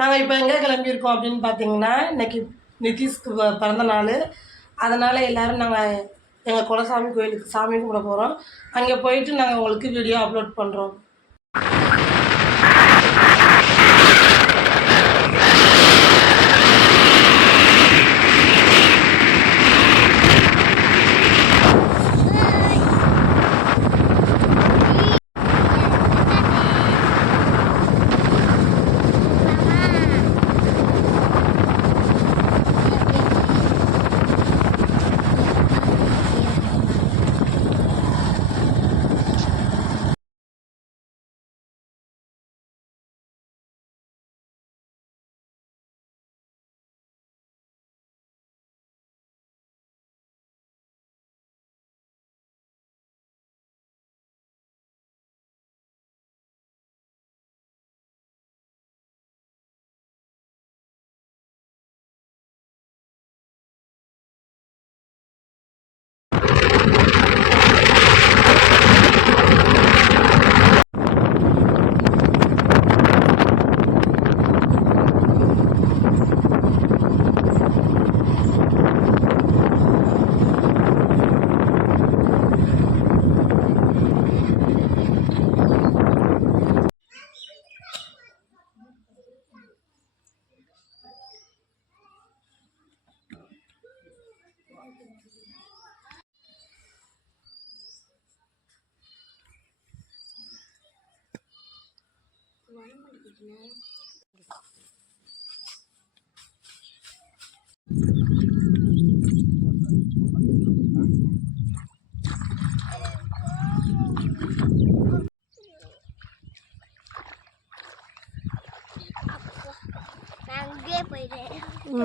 நாங்கள் இப்போ எங்கே கிளம்பியிருக்கோம் அப்படின்னு பார்த்தீங்கன்னா, இன்றைக்கி நிதிஷ்க்கு பிறந்த நாள். அதனால் எல்லோரும் நாங்கள் எங்கள் குலசாமி கோயிலுக்கு சாமி கும்பிட போகிறோம். அங்கே போயிட்டு நாங்கள் உங்களுக்கு வீடியோ அப்லோட் பண்ணுறோம்.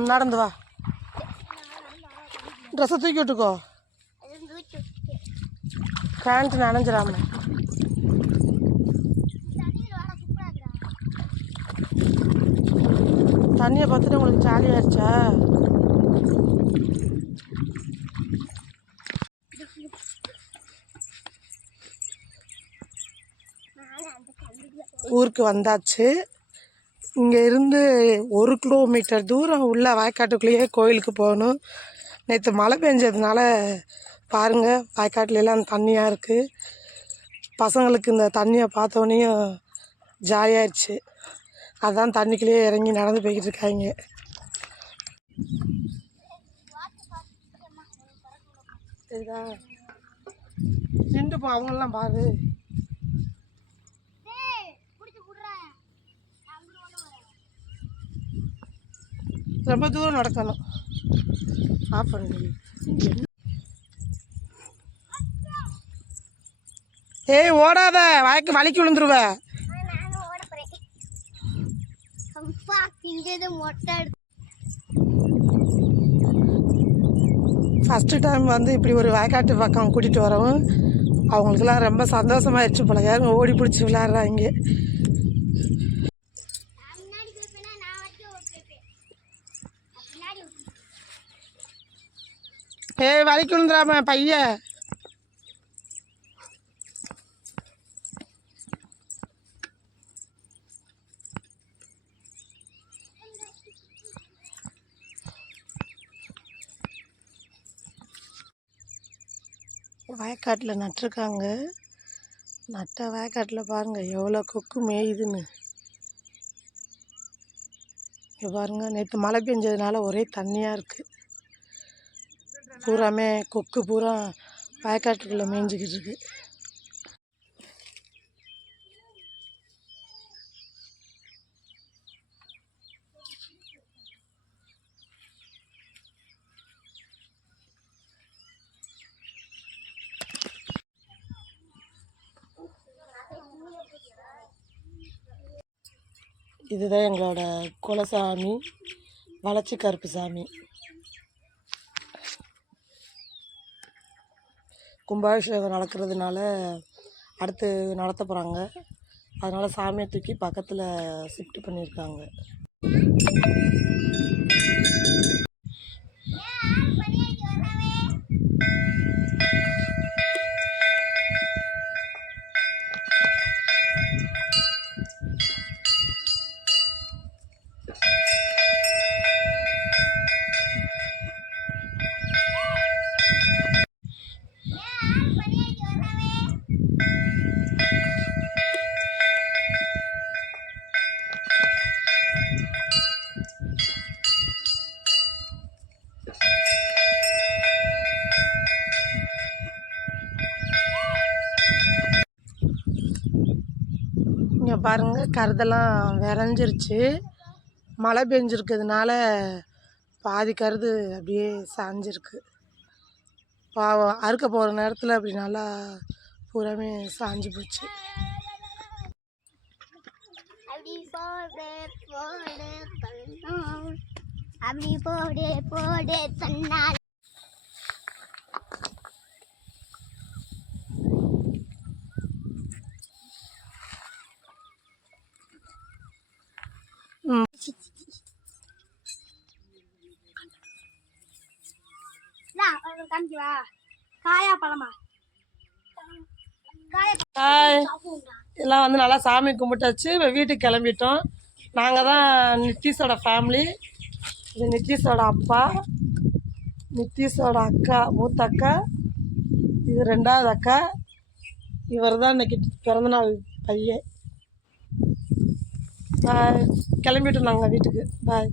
நடந்து வா. ட்ரெஸ்ஸை தூக்கி விட்டுக்கோ, பேண்ட் நனைஞ்சிடாம. தண்ணியை பார்த்துட்டு உங்களுக்கு ஜாலியாகிடுச்சா? ஊருக்கு வந்தாச்சு. இங்கே இருந்து 1 கிலோமீட்டர் தூரம் உள்ள வயக்காட்டுக்குள்ளேயே கோயிலுக்கு போகணும். நேற்று மழை பெஞ்சதுனால பாருங்கள், வயக்காட்டுலாம் தண்ணியாக இருக்குது. பசங்களுக்கு இந்த தண்ணியை பார்த்தோன்னையும் ஜாலியாகிடுச்சு. அதான் தண்ணிக்குள்ளேயே இறங்கி நடந்து போய்கிட்டு இருக்காங்க. சரிதா, நின்று போ, அவங்களெலாம் பாரு. ரொம்ப தூரம் நடக்கணும். ஆஃப் பண்ணி. ஏய் ஓடாத, வயக்கு வலிக்கு விழுந்துருவ. ஃபஸ்ட்டு டைம் வந்து இப்படி ஒரு வயக்காட்டு பக்கம் கூட்டிகிட்டு வரவும் அவங்களுக்குலாம் ரொம்ப சந்தோஷமாயிடுச்சு போல. யாருங்க ஓடி பிடிச்சி விளையாடுறாங்க. ஏய் வலிக்கு விழுந்துடாம பைய. வயக்காட்டில் நட்டிருக்காங்க. நட்ட வயக்காட்டில் பாருங்கள் எவ்வளோ கொக்கு மேயுதுன்னு. இங்கே பாருங்கள், நேற்று மழை பெஞ்சதுனால ஒரே தண்ணியாக இருக்குது. பூராமே கொக்கு பூரா வயக்காட்டுக்குள்ளே மேய்ஞ்சிக்கிட்டு இருக்கு. இதுதான் எங்களோட குலசாமி, வளர்ச்சி கருப்பு சாமி. கும்பாபிஷேகம் நடக்கிறதுனால அடுத்து நடத்த போகிறாங்க. அதனால் சாமியை தூக்கி பக்கத்தில் ஷிஃப்ட் பண்ணியிருக்காங்க. பாருங்கள் கருதெல்லாம் விரைஞ்சிருச்சு. மழை பெஞ்சிருக்கிறதுனால பாதி கருது அப்படியே சாஞ்சிருக்கு. பாவம் அறுக்க போகிற நேரத்தில் அப்படி நல்லா பூராமே சாஞ்சு போச்சு. அப்படி போடு போடு தன்னால் காமிக்குவா காயா பழமா எல்லாம் வந்து நல்லா சாமி கும்பிட்டாச்சு. இப்போ வீட்டுக்கு கிளம்பிட்டோம். நாங்கள் தான் நித்தீஷோட ஃபேமிலி. இது நித்தீஷோட அப்பா, நித்தீஷோட அக்கா, மூத்த அக்கா, இது 2வது அக்கா. இவர் தான் இன்றைக்கி பிறந்தநாள் பையன். கிளம்பிட்டோம் நாங்கள் வீட்டுக்கு. பாய்.